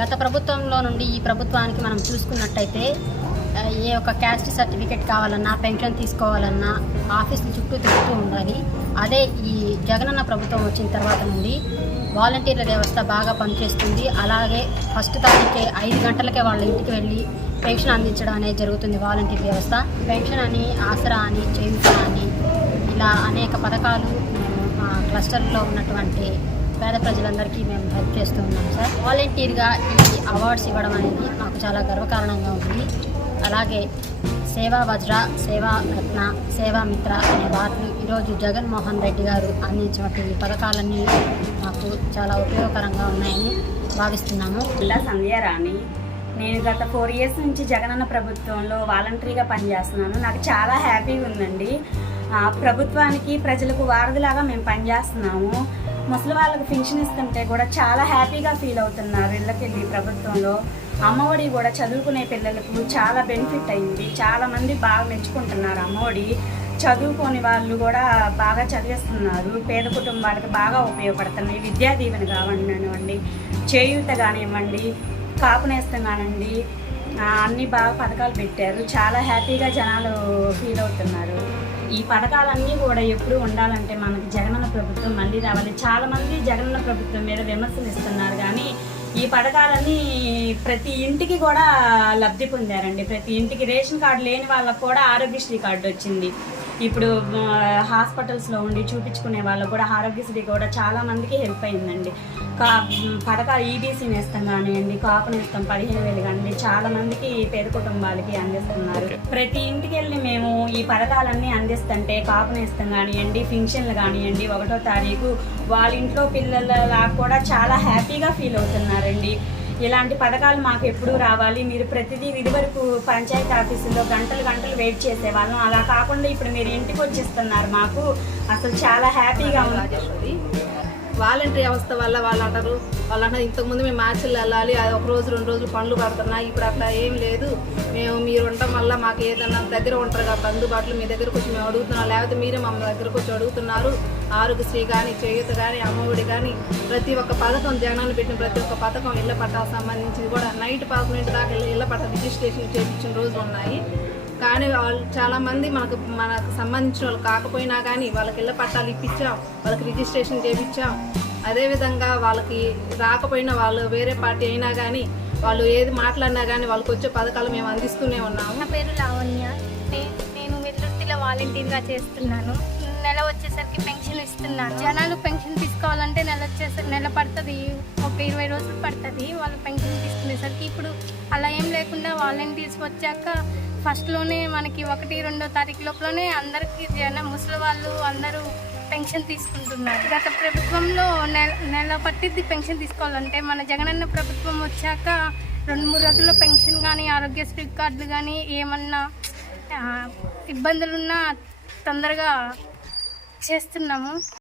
గత ప్రభుత్వంలో నుండి ఈ ప్రభుత్వానికి మనం చూసుకున్నట్టయితే ఏ ఒక్క క్యాస్ట్ సర్టిఫికేట్ కావాలన్నా పెన్షన్ తీసుకోవాలన్నా ఆఫీసులు చుట్టూ తిరుగుతూ ఉండాలి. అదే ఈ జగనన్న ప్రభుత్వం వచ్చిన తర్వాత నుండి వాలంటీర్ల వ్యవస్థ బాగా పనిచేస్తుంది. అలాగే ఫస్ట్ తారీఖే ఐదు గంటలకే వాళ్ళ ఇంటికి వెళ్ళి పెన్షన్ అందించడం అనేది జరుగుతుంది వాలంటీర్ వ్యవస్థ. పెన్షన్ అని ఆసరా అని చేయుత అని ఇలా అనేక పథకాలు మా క్లస్టర్లో ఉన్నటువంటి పేద ప్రజలందరికీ మేము హెల్ప్ చేస్తూ ఉన్నాం సార్. వాలంటీర్గా ఈ అవార్డ్స్ ఇవ్వడం అనేది మాకు చాలా గర్వకారణంగా ఉంది. అలాగే సేవా వజ్ర సేవా రత్న సేవా మిత్ర అనే వాటిని ఈరోజు జగన్మోహన్ రెడ్డి గారు అందించినటువంటి ఈ పథకాలన్నీ మాకు చాలా ఉపయోగకరంగా ఉన్నాయని భావిస్తున్నాము. ఇలా సంధ్యారాణి నేను గత ఫోర్ ఇయర్స్ నుంచి జగనన్న ప్రభుత్వంలో వాలంటరీగా పనిచేస్తున్నాను. నాకు చాలా హ్యాపీగా ఉందండి. ప్రభుత్వానికి ప్రజలకు వారధిలాగా మేము పనిచేస్తున్నాము. ముసలి వాళ్ళకి పెన్షన్ ఇస్తుంటే కూడా చాలా హ్యాపీగా ఫీల్ అవుతున్నారు ఇళ్ళకెళ్ళి ప్రభుత్వంలో. అమ్మఒడి కూడా చదువుకునే పిల్లలకు చాలా బెనిఫిట్ అయింది. చాలా మంది బాగా మెచ్చుకుంటున్నారు అమ్మఒడి. చదువుకోని వాళ్ళు కూడా బాగా చదివిస్తున్నారు. పేద కుటుంబాలకు బాగా ఉపయోగపడుతున్నాయి. విద్యా దీవెన కానివ్వండి చేయూత కానివ్వండి కాపునేస్తం కానివ్వండి అన్నీ బాగా పథకాలు పెట్టారు. చాలా హ్యాపీగా జనాలు ఫీల్ అవుతున్నారు. ఈ పథకాలన్నీ కూడా ఎప్పుడు ఉండాలంటే మనకి జగనన్న ప్రభుత్వం మళ్ళీ రావాలి. చాలా మంది జగనన్న ప్రభుత్వం మీద విమర్శలు ఇస్తున్నారు కానీ ఈ పథకాలన్నీ ప్రతి ఇంటికి కూడా లబ్ధి పొందారండి. ప్రతి ఇంటికి రేషన్ కార్డు లేని వాళ్ళకు కూడా ఆరోగ్యశ్రీ కార్డు వచ్చింది. ఇప్పుడు హాస్పిటల్స్లో ఉండి చూపించుకునే వాళ్ళకు కూడా ఆరోగ్యశ్రీ కూడా చాలా మందికి హెల్ప్ అయిందండి. కా పథకాలు ఈబీసీ నేస్తం కానివ్వండి కాపు నేస్తం పదిహేను వేలు కానివ్వండి చాలా మందికి పేద కుటుంబాలకి అందిస్తున్నారు. ప్రతి ఇంటికి వెళ్ళి మేము ఈ పథకాలన్నీ అందిస్తుంటే కాపు నేస్తం కానివ్వండి ఫింక్షన్లు కానివ్వండి ఒకటో తారీఖు వాళ్ళ ఇంట్లో పిల్లల కూడా చాలా హ్యాపీగా ఫీల్ అవుతున్నారండి. ఇలాంటి పథకాలు మాకు ఎప్పుడు రావాలి. మీరు ప్రతిదీ ఇదివరకు పంచాయతీ ఆఫీసులో గంటలు గంటలు వెయిట్ చేసేవాళ్ళం. అలా కాకుండా ఇప్పుడు మీరు ఇంటికి వచ్చిస్తున్నారు మాకు. అసలు చాలా హ్యాపీగా ఉంది. వాలంటరీ వ్యవస్థ వల్ల వాళ్ళు అంటారు వాళ్ళు అంటారు ఇంతకుముందు మేము మ్యాచ్లు వెళ్ళాలి అది ఒక రోజు రెండు రోజులు పనులు పడుతున్నాయి ఇప్పుడు అట్లా ఏం లేదు. మేము మీరు ఉండటం వల్ల మాకు ఏదన్నా దగ్గర ఉంటారు కాబట్టి అందుబాటులో మీ దగ్గరకు వచ్చి మేము అడుగుతున్నాం. లేకపోతే మీరే మా దగ్గరకు వచ్చి అడుగుతున్నారు. ఆరోగ్యశ్రీ కానీ చేయూత కానీ అమ్మఒడి కానీ ప్రతి ఒక్క పథకం జగనాన్ని పెట్టిన ప్రతి ఒక్క పథకం ఇళ్ళ పట్టాలకు సంబంధించి కూడా. నైట్ పదకొండింటి దాకా ఇళ్ళ- ఇళ్ళ పట్ట రిజిస్ట్రేషన్ చేయించిన రోజులు ఉన్నాయి. కానీ వాళ్ళు చాలామంది మనకు మనకు సంబంధించిన వాళ్ళు కాకపోయినా కానీ వాళ్ళకి ఇళ్ళ పట్టాలు ఇప్పించాం వాళ్ళకి రిజిస్ట్రేషన్ చేయించాం. అదేవిధంగా వాళ్ళకి రాకపోయినా వాళ్ళు వేరే పార్టీ అయినా కానీ వాళ్ళు ఏది మాట్లాడినా కానీ వాళ్ళకి వచ్చే పథకాలు మేము అందిస్తూనే ఉన్నాము. నా పేరు లావణ్య. నేను వెల్లుర్తిలో వాలంటీర్గా చేస్తున్నాను. నెల వచ్చేసరికి పెన్షన్ ఇస్తున్నాను. జనాలు పెన్షన్ తీసుకోవాలంటే నెల వచ్చేసరికి నెల పడుతుంది. ఒక ఇరవై రోజులు పడుతుంది వాళ్ళు పెన్షన్ తీసుకునేసరికి. ఇప్పుడు అలా ఏం లేకుండా వాలంటీర్స్ వచ్చాక ఫస్ట్లోనే మనకి ఒకటి రెండో తారీఖు లోపలనే అందరికీ జన ముసలి వాళ్ళు అందరూ పెన్షన్ తీసుకుంటున్నారు. గత ప్రభుత్వంలో నెల నెల పట్టిద్ది పెన్షన్ తీసుకోవాలంటే మన జగనన్న ప్రభుత్వం వచ్చాక రెండు మూడు రోజుల్లో పెన్షన్ కానీ ఆరోగ్యశ్రీ కార్డులు కానీ ఏమన్నా ఇబ్బందులున్నా తొందరగా చేస్తున్నాము.